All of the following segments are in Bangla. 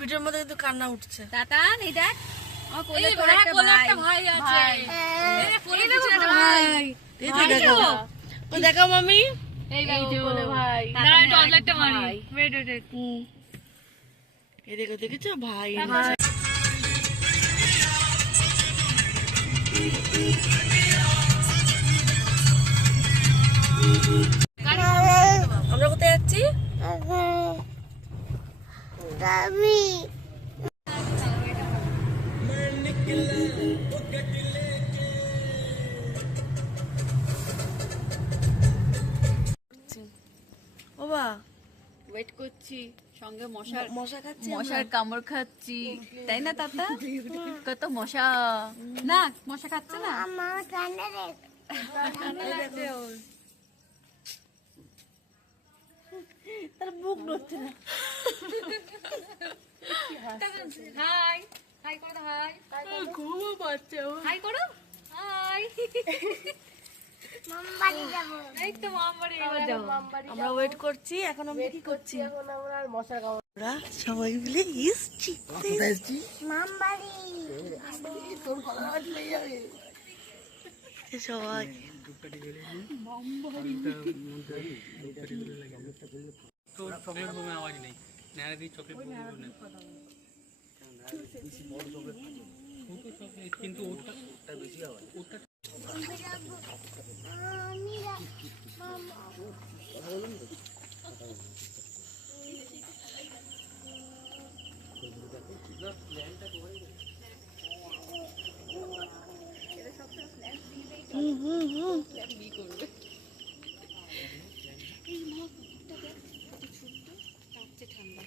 ভিডিওর মধ্যে কিন্তু কান্না উঠছে তাতান এই দেখ আমার কোলে তোর একটা ভাই আছে এই কোলে কিছু একটা ভাই দেখো ও মামি এই ভাই। না টয়লেটটা মারি ওয়েট ওয়েট এই দেখো দেখেছ? ভাই। আমরা কোথায় যাচ্ছি? সঙ্গে মশার মশা খাচ্ছি মশার কামড় খাচ্ছি। তাই না তাতা? কত মশা। না মশা খাচ্ছে না? তার বুক নড়ছে না। হাই হাই করো হাই। ঘুমও পাচ্ছে ও হাই করো হাই। এই তো এবার আমরা ওয়েট করছি এখন আমরা কি করছি আমরা সবাই মিলে এসছি সবাই চকলেট বোমের আওয়াজ নেই দিয়ে চকলেট বোম কিন্তু ওটা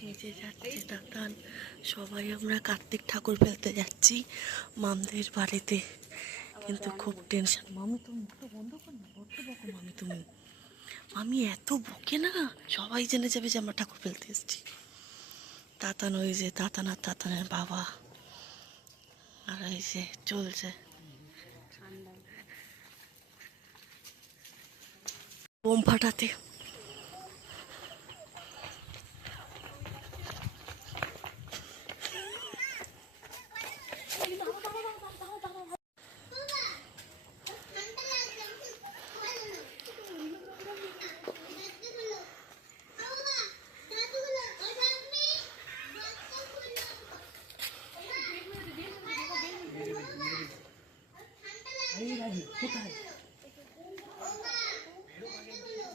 নিচে যাচ্ছে সবাই আমরা কার্তিক ঠাকুর ফেলতে যাচ্ছি। মামদের বাড়িতে। কিন্তু খুব টেনশন মামি তুমি মুখটা বন্ধ কর না, বড্ড বকো মামি তুমি। মামি এত বকে না, সবাই জেনে যাবে যে আমরা ঠাকুর ফেলতে এসেছি। তাতান ওই যে তাতানার তাতানের বাবা। আর ওই যে চলছে। বোম ফাটাতে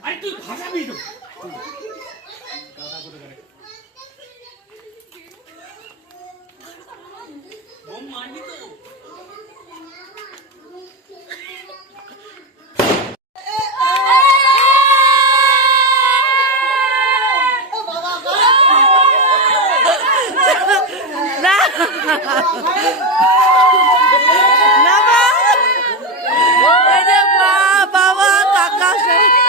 আরে তুই তো বোম মারবি তো না মা এই যে মা বাবা কাকা সব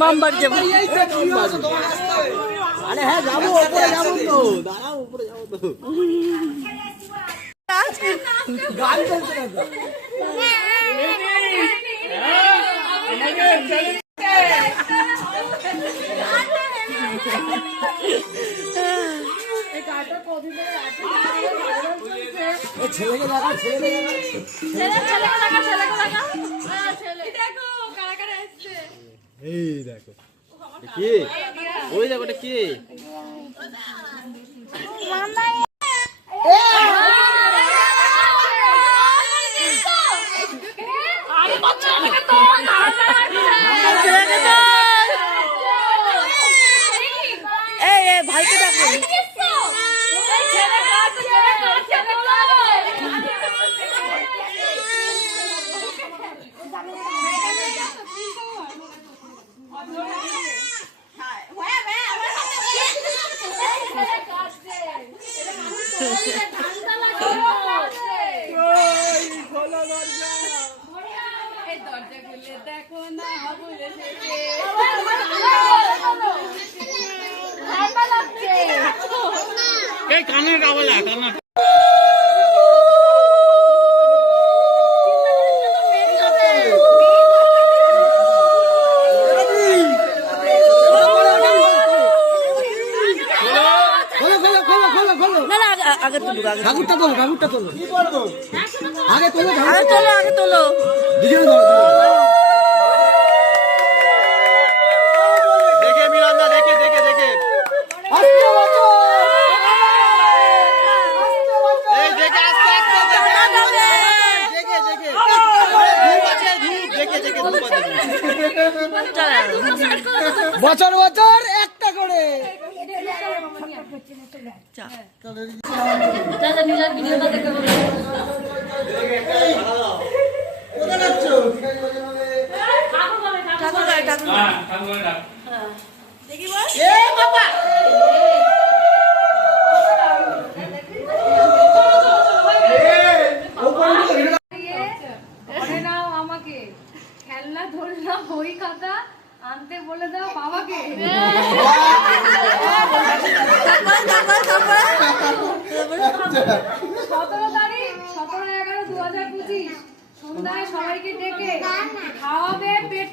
মামবার যাব আরে হ্যাঁ যাব উপরে যাব তো দাঁড়াও উপরে যাব তো গাড়ি চলছে না তো। ও ছেলেকে দেখা ছেলেকে দেখা দেখা দেখো কারা কারা এসছে? এই দেখো। কি? ওই দেখো এটা কি? ভাইকে ডাকো এই কানের কাবলা কান্না খোলো খোলো খোলো খোলো খোলো না না আগে আগে ঠাকুরটা তোলো ঠাকুরটা তোলো। আগে তোলো আগে তোলো। আগে তোলো ভিডিও ধরো দেখে মিলনদা দেখে দেখে দেখে এই দেখে আস্তে আস্তে দেখে দেখে দেখে ধূপ আছে ধূপ দেখে দেখে ধূপ আছে বছর বছর একটা করে ঠাকুর ঠাকুর হ্যাঁ ঠাকুর সতেরো তারিখ সতেরো এগারো দু হাজার পঁচিশ। সন্ধ্যায় সবাইকে ডেকে খাওয়াবে পেট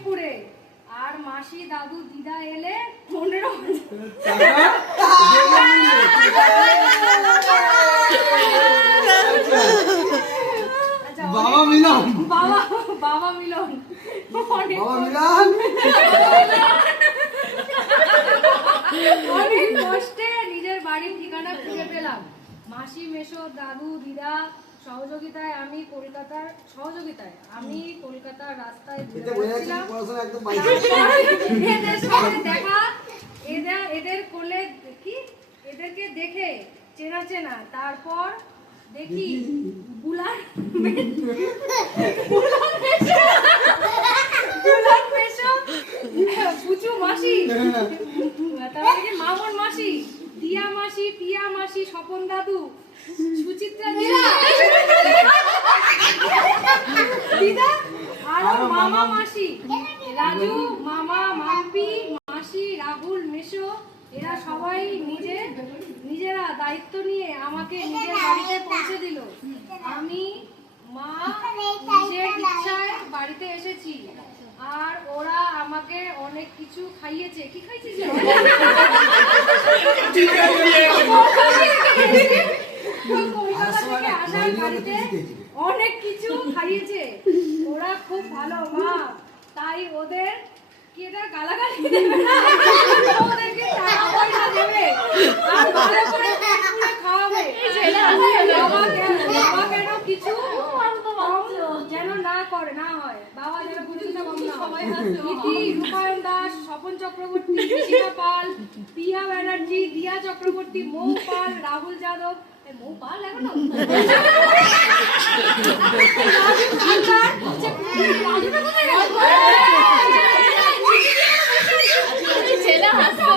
আর মাসি দাদু দিদা এলে পনেরো বাবা মিলন। বাবা বাবা মিলন। বাবা মিলন। অনেক কষ্টে নিজের বাড়ির ঠিকানা খুঁজে পেলাম। মাসি মেশো দাদু দিদা সহযোগিতায় আমি কলকাতার সহযোগিতায় আমি কলকাতার রাস্তায় দেখা এদের এদের কোলে কি? এদেরকে দেখে চেনা চেনা। তারপর দেখি বুলার বুলার মেশো। বুলার মেশো। পুচু মাসি। তারপরে মামন মাসি। মাসি পিয়া মাসি স্বপন দাদু সুচিত্রা দিদা দিদা আর মামা। মাসি রাজু মামা মাম্পি মাসি রাহুল মেশো এরা সবাই নিজে নিজেরা দায়িত্ব নিয়ে আমাকে নিজের বাড়িতে পৌঁছে দিল। আমি মা নিজের ইচ্ছায় বাড়িতে এসেছি। আর ওরা আমাকে অনেক কিছু খাইয়েছে। কি খাইছে অনেক কিছু খাইয়েছে। ওরা খুব ভালো মা। তাই ওদের কি এটা গালাগালি? ওদেরকে টাকা পয়সা দেবে। আর ভালো করে খাওয়াবে। বাবা কেন বাবা কিছু যেন না করে না হয় বাবা যেন বুঝতে কম না হয় ইতি রূপায়ণ দাস স্বপন চক্রবর্তী ঋষিকা পাল পিয়া ব্যানার্জি দিয়া চক্রবর্তী মৌ পাল রাহুল যাদব মৌ পাল এখনও? ছেলে হাসবে